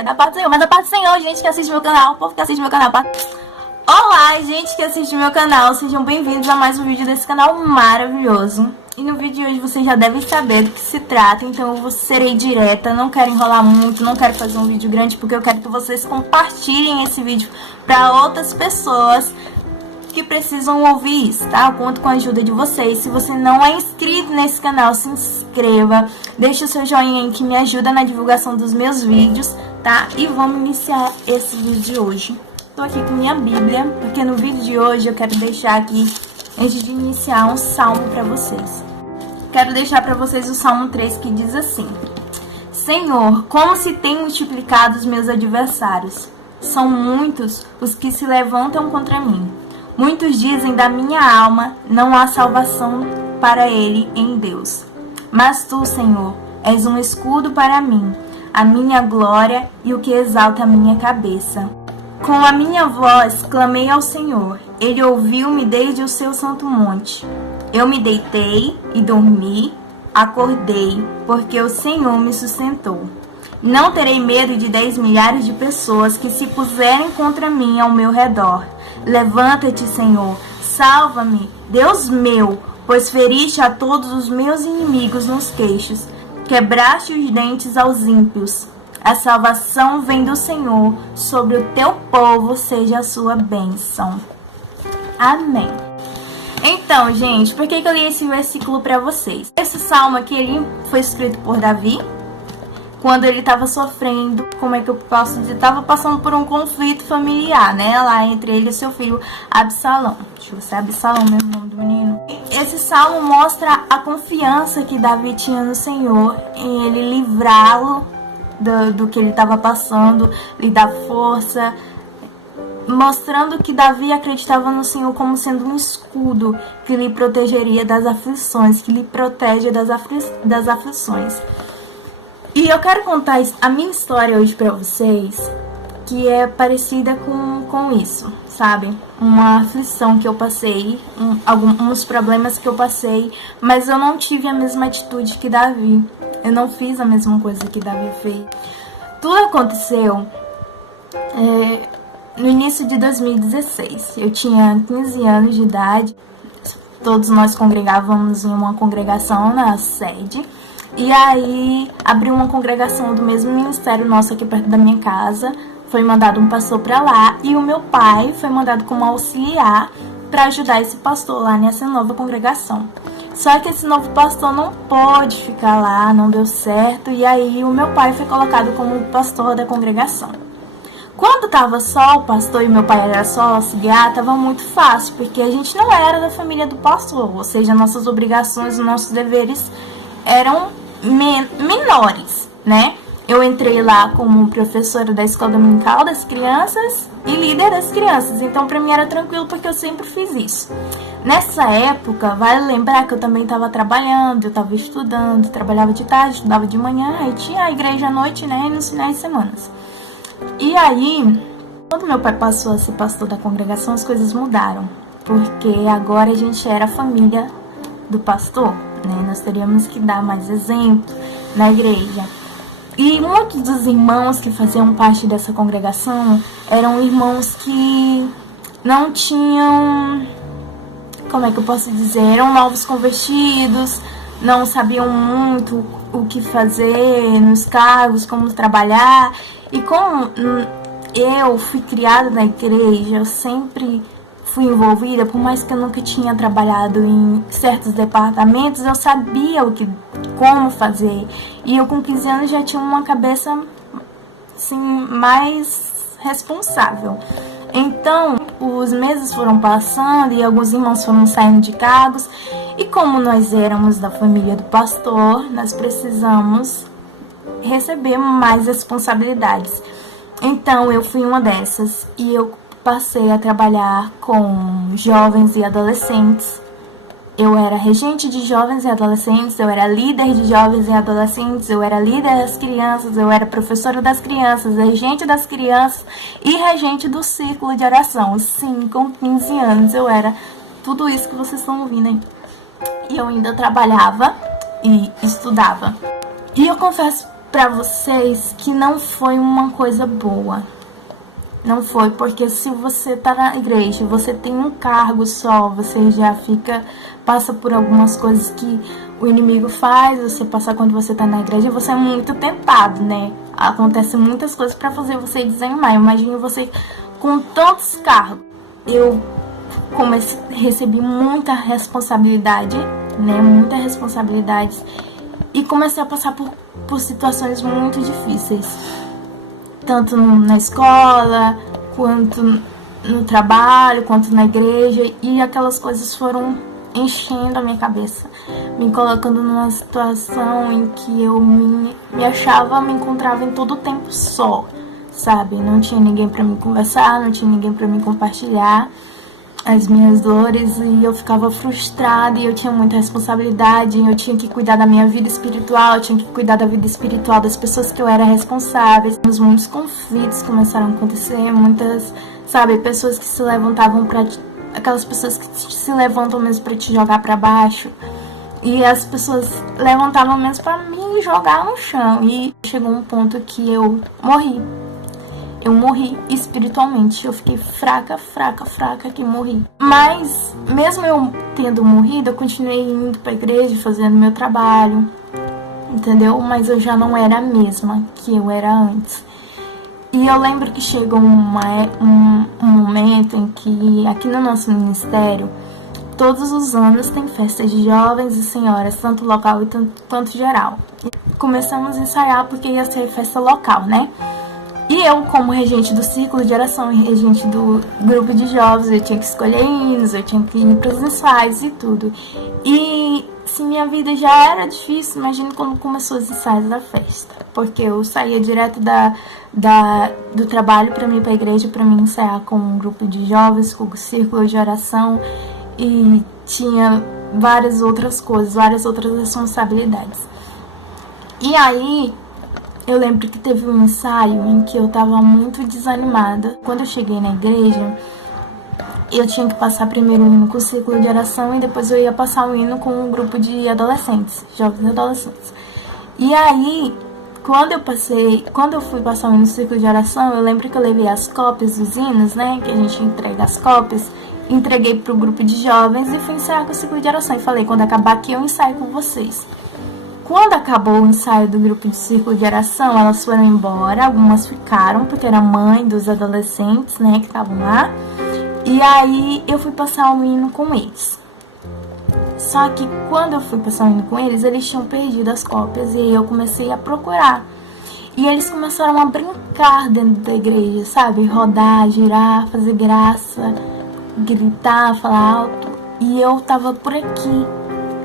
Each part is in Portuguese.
ideia da paz do Senhor, mas a paz do Senhor, gente que assiste meu canal, o povo que assiste meu canal, Olá, gente que assiste meu canal, sejam bem-vindos a mais um vídeo desse canal maravilhoso. E no vídeo de hoje vocês já devem saber do que se trata, então eu serei direta, não quero enrolar muito, não quero fazer um vídeo grande, porque eu quero que vocês compartilhem esse vídeo para outras pessoas que precisam ouvir isso, tá? Eu conto com a ajuda de vocês. Se você não é inscrito nesse canal, se inscreva, deixa o seu joinha aí que me ajuda na divulgação dos meus vídeos, tá? E vamos iniciar esse vídeo de hoje. Tô aqui com minha Bíblia, porque no vídeo de hoje eu quero deixar aqui, antes de iniciar, um salmo para vocês. Quero deixar para vocês o Salmo 3, que diz assim: Senhor, como se têm multiplicado os meus adversários. São muitos os que se levantam contra mim. Muitos dizem da minha alma, não há salvação para ele em Deus. Mas tu, Senhor, és um escudo para mim, a minha glória e o que exalta a minha cabeça. Com a minha voz clamei ao Senhor, ele ouviu-me desde o seu santo monte. Eu me deitei e dormi, acordei, porque o Senhor me sustentou. Não terei medo de 10 milhares de pessoas que se puserem contra mim ao meu redor. Levanta-te, Senhor, salva-me, Deus meu, pois feriste a todos os meus inimigos nos queixos, quebraste os dentes aos ímpios. A salvação vem do Senhor, sobre o teu povo seja a sua bênção. Amém. Então, gente, por que eu li esse versículo para vocês? Esse salmo aqui, ele foi escrito por Davi, quando ele estava sofrendo, como é que eu posso dizer, estava passando por um conflito familiar, né, lá entre ele e seu filho Absalão. Deixa eu ver se é Absalão mesmo o nome do menino. Esse salmo mostra a confiança que Davi tinha no Senhor, em ele livrá-lo do que ele estava passando, lhe dar força, mostrando que Davi acreditava no Senhor como sendo um escudo que lhe protegeria das aflições, que lhe protege das aflições. E eu quero contar a minha história hoje pra vocês, que é parecida com isso, sabe? Uma aflição que eu passei, alguns problemas que eu passei, mas eu não tive a mesma atitude que Davi. Eu não fiz a mesma coisa que Davi fez. Tudo aconteceu no início de 2016. Eu tinha 15 anos de idade, todos nós congregávamos em uma congregação na sede. E aí abriu uma congregação do mesmo ministério nosso aqui perto da minha casa. Foi mandado um pastor para lá e o meu pai foi mandado como auxiliar para ajudar esse pastor lá nessa nova congregação. Só que esse novo pastor não pôde ficar lá, não deu certo, e aí o meu pai foi colocado como pastor da congregação. Quando estava só o pastor e meu pai era só auxiliar, estava muito fácil, porque a gente não era da família do pastor, ou seja, nossas obrigações, nossos deveres eram menores, né? Eu entrei lá como professora da escola dominical das crianças e líder das crianças, então pra mim era tranquilo porque eu sempre fiz isso. Nessa época, vale lembrar que eu também estava trabalhando, eu estava estudando, trabalhava de tarde, estudava de manhã, aí tinha a igreja à noite, né, e nos finais de semana. E aí, quando meu pai passou a ser pastor da congregação, as coisas mudaram, porque agora a gente era a família do pastor, né, nós teríamos que dar mais exemplo na igreja. E muitos dos irmãos que faziam parte dessa congregação eram irmãos que não tinham, como é que eu posso dizer, eram novos convertidos, não sabiam muito o que fazer nos cargos, como trabalhar. E como eu fui criada na igreja, eu sempre fui envolvida, por mais que eu nunca tinha trabalhado em certos departamentos, eu sabia como fazer. E eu com 15 anos já tinha uma cabeça assim, mais responsável. Então, os meses foram passando e alguns irmãos foram saindo de cargos. E como nós éramos da família do pastor, nós precisamos receber mais responsabilidades. Então, eu fui uma dessas e eu passei a trabalhar com jovens e adolescentes. Eu era regente de jovens e adolescentes, eu era líder de jovens e adolescentes, eu era líder das crianças, eu era professora das crianças, regente das crianças e regente do círculo de oração. Sim, com 15 anos eu era tudo isso que vocês estão ouvindo aí. E eu ainda trabalhava e estudava. E eu confesso pra vocês que não foi uma coisa boa. Não foi, porque se você tá na igreja, você tem um cargo só, você já passa por algumas coisas que o inimigo faz, você passa quando você tá na igreja, você é muito tentado, né? Acontece muitas coisas pra fazer você desanimar. Imagine você com tantos cargos. Eu recebi muita responsabilidade, né? Muita responsabilidade. E comecei a passar por situações muito difíceis. Tanto na escola, quanto no trabalho, quanto na igreja. E aquelas coisas foram enchendo a minha cabeça, me colocando numa situação em que eu me encontrava em todo o tempo só, sabe? Não tinha ninguém pra me conversar, não tinha ninguém pra me compartilhar as minhas dores, e eu ficava frustrada, e eu tinha muita responsabilidade, eu tinha que cuidar da minha vida espiritual, eu tinha que cuidar da vida espiritual das pessoas que eu era responsável. Muitos conflitos começaram a acontecer, muitas, sabe, pessoas que se levantavam aquelas pessoas que se levantam mesmo pra te jogar pra baixo, e as pessoas levantavam mesmo pra me jogar no chão, e chegou um ponto que eu morri espiritualmente. Eu fiquei fraca, que morri. Mas, mesmo eu tendo morrido, eu continuei indo pra igreja, fazendo meu trabalho, entendeu? Mas eu já não era a mesma que eu era antes. E eu lembro que chegou um momento em que, aqui no nosso ministério, todos os anos tem festas de jovens e senhoras, tanto local e tanto geral. E começamos a ensaiar porque ia ser festa local, né? E eu, como regente do círculo de oração e regente do grupo de jovens, eu tinha que escolher hinos, eu tinha que ir para os ensaios e tudo. E se minha vida já era difícil, imagine quando começou os ensaios da festa. Porque eu saía direto do trabalho para mim ir para a igreja, para mim ensaiar com um grupo de jovens, com o círculo de oração. E tinha várias outras coisas, várias outras responsabilidades. E aí, eu lembro que teve um ensaio em que eu tava muito desanimada. Quando eu cheguei na igreja, eu tinha que passar primeiro o hino com o círculo de oração e depois eu ia passar o hino com um grupo de adolescentes, jovens adolescentes. E aí, quando eu fui passar o hino no círculo de oração, eu lembro que eu levei as cópias dos hinos, né, que a gente entrega as cópias, entreguei pro grupo de jovens e fui ensaiar com o círculo de oração. E falei, quando acabar aqui eu ensaio com vocês. Quando acabou o ensaio do grupo de círculo de oração, elas foram embora, algumas ficaram, porque era mãe dos adolescentes, né, que estavam lá. E aí eu fui passar o hino com eles. Só que quando eu fui passar o hino com eles, eles tinham perdido as cópias e eu comecei a procurar. E eles começaram a brincar dentro da igreja, sabe? Rodar, girar, fazer graça, gritar, falar alto. E eu tava por aqui.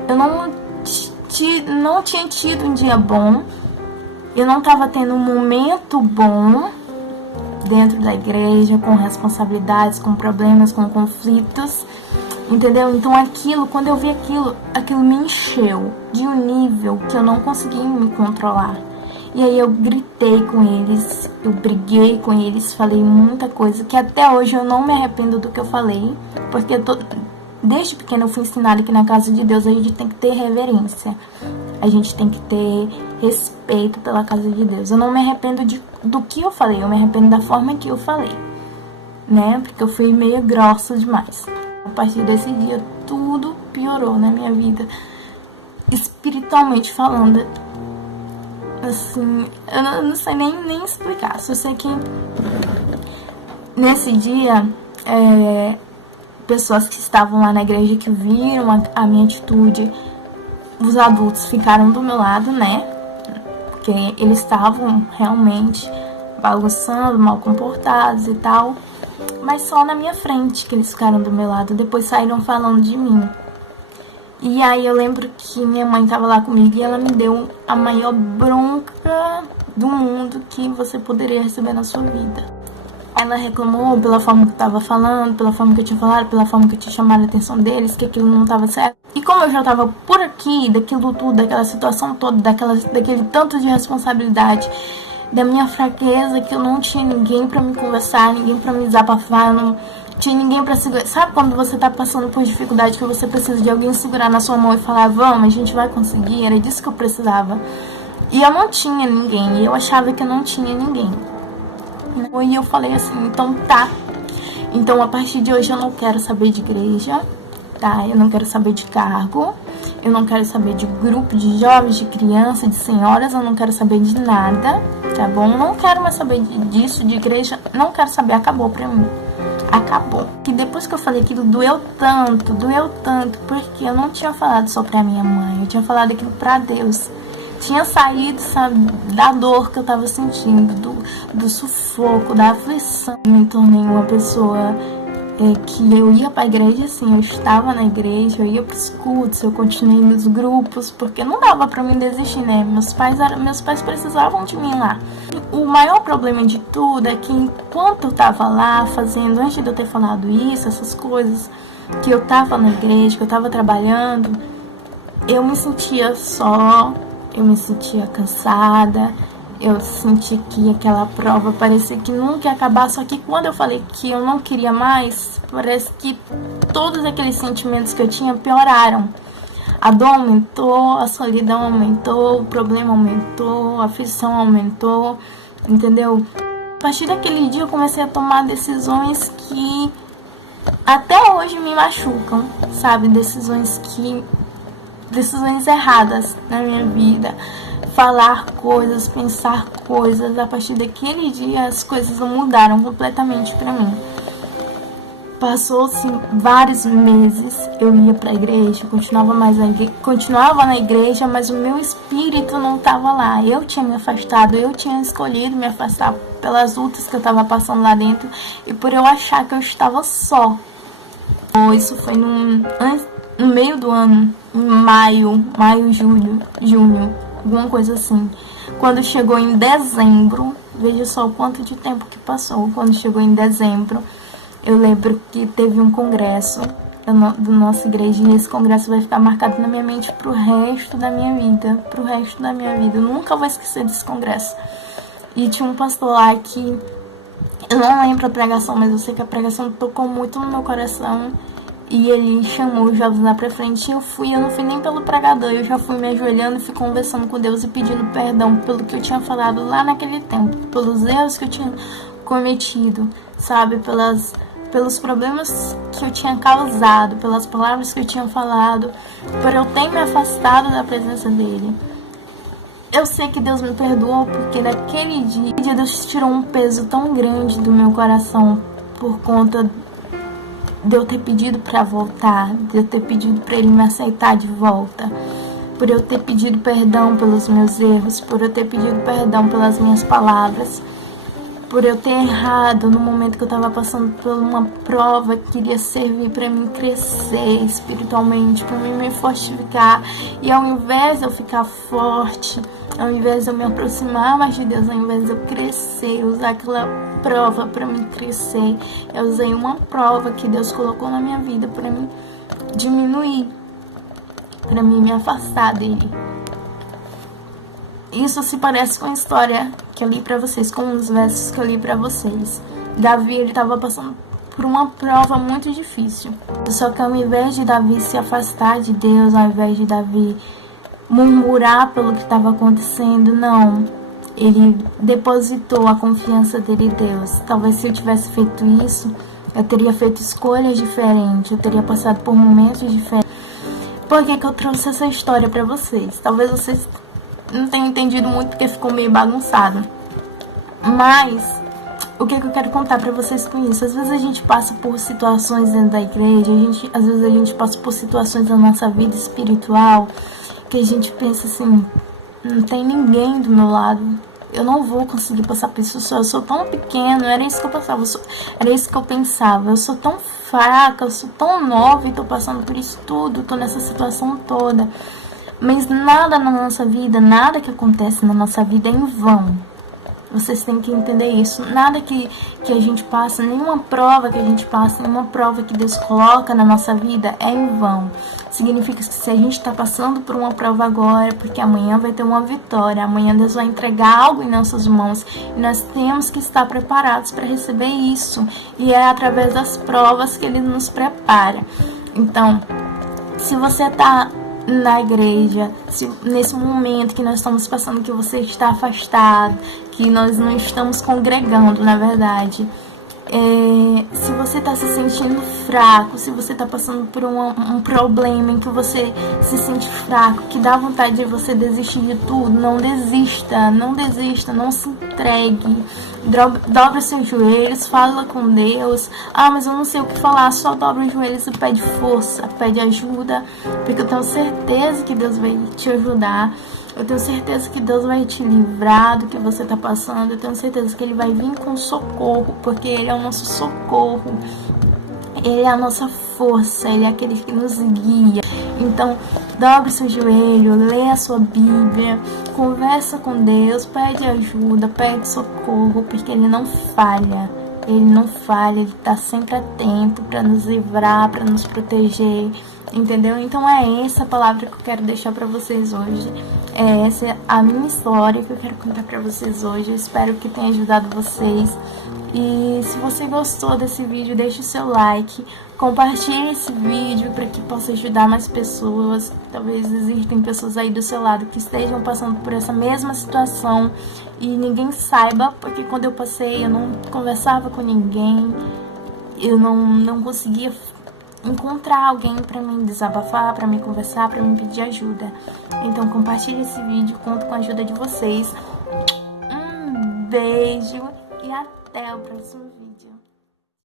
Eu não tinha tido um dia bom, eu não estava tendo um momento bom dentro da igreja, com responsabilidades, com problemas, com conflitos, entendeu? Então quando eu vi aquilo me encheu de um nível que eu não consegui me controlar. E aí eu gritei com eles, eu briguei com eles, falei muita coisa, que até hoje eu não me arrependo do que eu falei, porque desde pequena eu fui ensinada que na casa de Deus a gente tem que ter reverência. A gente tem que ter respeito pela casa de Deus. Eu não me arrependo do que eu falei, eu me arrependo da forma que eu falei, né? Porque eu fui meio grossa demais. A partir desse dia, tudo piorou na minha vida. Espiritualmente falando, assim, eu não sei nem explicar. Só sei que nesse dia, pessoas que estavam lá na igreja que viram a minha atitude, os adultos ficaram do meu lado, né? Porque eles estavam realmente bagunçando, mal comportados e tal. Mas só na minha frente que eles ficaram do meu lado. Depois saíram falando de mim. E aí eu lembro que minha mãe tava lá comigo e ela me deu a maior bronca do mundo que você poderia receber na sua vida. Ela reclamou pela forma que eu tava falando, pela forma que eu tinha falado, pela forma que eu tinha chamado a atenção deles, que aquilo não tava certo. E como eu já tava por aqui, daquilo tudo, daquela situação toda, daquele tanto de responsabilidade, da minha fraqueza, que eu não tinha ninguém pra me conversar, ninguém pra me desabafar, eu não tinha ninguém pra segurar. Sabe quando você tá passando por dificuldade, que você precisa de alguém segurar na sua mão e falar, vamos, a gente vai conseguir? Era disso que eu precisava. E eu não tinha ninguém, eu achava que eu não tinha ninguém. E eu falei assim, então tá. Então a partir de hoje eu não quero saber de igreja, tá? Eu não quero saber de cargo, eu não quero saber de grupo de jovens, de crianças, de senhoras, eu não quero saber de nada, tá bom? Eu não quero mais saber disso, de igreja, não quero saber, acabou pra mim. Acabou. E depois que eu falei aquilo, doeu tanto, porque eu não tinha falado só pra minha mãe, eu tinha falado aquilo pra Deus. Tinha saído, sabe, da dor que eu tava sentindo, do sufoco, da aflição. Eu me tornei uma pessoa que eu ia pra igreja, assim, eu estava na igreja, eu ia pros cultos, eu continuei nos grupos, porque não dava pra mim desistir, né? Meus pais precisavam de mim lá. O maior problema de tudo é que enquanto eu tava lá fazendo, antes de eu ter falado isso, essas coisas, que eu tava na igreja, que eu tava trabalhando, eu me sentia só, eu me sentia cansada, eu senti que aquela prova parecia que nunca ia acabar, só que quando eu falei que eu não queria mais, parece que todos aqueles sentimentos que eu tinha pioraram. A dor aumentou, a solidão aumentou, o problema aumentou, a aflição aumentou, entendeu? A partir daquele dia eu comecei a tomar decisões que até hoje me machucam, sabe? Decisões erradas na minha vida. Falar coisas, pensar coisas. A partir daquele dia as coisas mudaram completamente pra mim. Passou-se vários meses, eu ia pra igreja, continuava na igreja, mas o meu espírito não estava lá. Eu tinha me afastado, eu tinha escolhido me afastar pelas lutas que eu estava passando lá dentro e por eu achar que eu estava só. Isso foi no meio do ano, em maio, junho, alguma coisa assim. Quando chegou em dezembro, veja só o quanto de tempo que passou. Quando chegou em dezembro, eu lembro que teve um congresso da nossa igreja, e esse congresso vai ficar marcado na minha mente pro resto da minha vida. Eu nunca vou esquecer desse congresso. E tinha um pastor lá que, eu não lembro a pregação, mas eu sei que a pregação tocou muito no meu coração. E ele chamou os jovens lá pra frente e eu não fui nem pelo pregador, eu já fui me ajoelhando e fui conversando com Deus e pedindo perdão pelo que eu tinha falado lá naquele tempo, pelos erros que eu tinha cometido, sabe, pelos problemas que eu tinha causado, pelas palavras que eu tinha falado, por eu ter me afastado da presença dele. Eu sei que Deus me perdoou, porque naquele dia Deus tirou um peso tão grande do meu coração por conta de eu ter pedido para voltar, de eu ter pedido para ele me aceitar de volta, por eu ter pedido perdão pelos meus erros, por eu ter pedido perdão pelas minhas palavras, por eu ter errado no momento que eu estava passando por uma prova que iria servir para mim crescer espiritualmente, para mim me fortificar. E ao invés de eu ficar forte, ao invés de eu me aproximar mais de Deus, ao invés de eu crescer, usar aquela prova para mim crescer, eu usei uma prova que Deus colocou na minha vida para mim diminuir, para mim me afastar dele. Isso se parece com a história que eu li pra vocês, com os versos que eu li pra vocês. Davi, ele estava passando por uma prova muito difícil. Só que ao invés de Davi se afastar de Deus, ao invés de Davi murmurar pelo que estava acontecendo, não. Ele depositou a confiança dele em Deus. Talvez se eu tivesse feito isso, eu teria feito escolhas diferentes, eu teria passado por momentos diferentes. Por que que eu trouxe essa história pra vocês? Talvez vocês não tenho entendido muito porque ficou meio bagunçado. Mas o que eu quero contar pra vocês com isso? Às vezes a gente passa por situações dentro da igreja, às vezes a gente passa por situações na nossa vida espiritual que a gente pensa assim, não tem ninguém do meu lado, eu não vou conseguir passar por isso, eu sou tão pequeno, era isso que eu passava, era isso que eu pensava, eu sou tão fraca, eu sou tão nova e tô passando por isso tudo, tô nessa situação toda. Mas nada na nossa vida, nada que acontece na nossa vida é em vão. Vocês têm que entender isso. Nada que a gente passa, nenhuma prova que a gente passa, nenhuma prova que Deus coloca na nossa vida é em vão. Significa que se a gente está passando por uma prova agora, porque amanhã vai ter uma vitória, amanhã Deus vai entregar algo em nossas mãos e nós temos que estar preparados para receber isso. E é através das provas que Ele nos prepara. Então, se você está na igreja, se nesse momento que nós estamos passando, que você está afastado, que nós não estamos congregando, na verdade. Se você está se sentindo fraco, se você está passando por um problema em que você se sente fraco, que dá vontade de você desistir de tudo, não desista, não se entregue. Dobra seus joelhos, fala com Deus. Mas eu não sei o que falar. Só dobra os joelhos e pede força, pede ajuda, porque eu tenho certeza que Deus vai te ajudar. Eu tenho certeza que Deus vai te livrar do que você está passando. Eu tenho certeza que Ele vai vir com socorro, porque Ele é o nosso socorro. Ele é a nossa força, Ele é aquele que nos guia. Então, dobre seu joelho, lê a sua Bíblia, conversa com Deus, pede ajuda, pede socorro, porque Ele não falha. Ele não falha, Ele está sempre atento para nos livrar, para nos proteger, entendeu? Então é essa a palavra que eu quero deixar para vocês hoje. Essa é a minha história que eu quero contar para vocês hoje. Eu espero que tenha ajudado vocês. E se você gostou desse vídeo, deixe o seu like, compartilhe esse vídeo para que possa ajudar mais pessoas. Talvez existem pessoas aí do seu lado que estejam passando por essa mesma situação e ninguém saiba, porque quando eu passei eu não conversava com ninguém, eu não conseguia encontrar alguém para me desabafar, para me conversar, para me pedir ajuda. Então compartilhe esse vídeo, conto com a ajuda de vocês. Um beijo e até o próximo vídeo.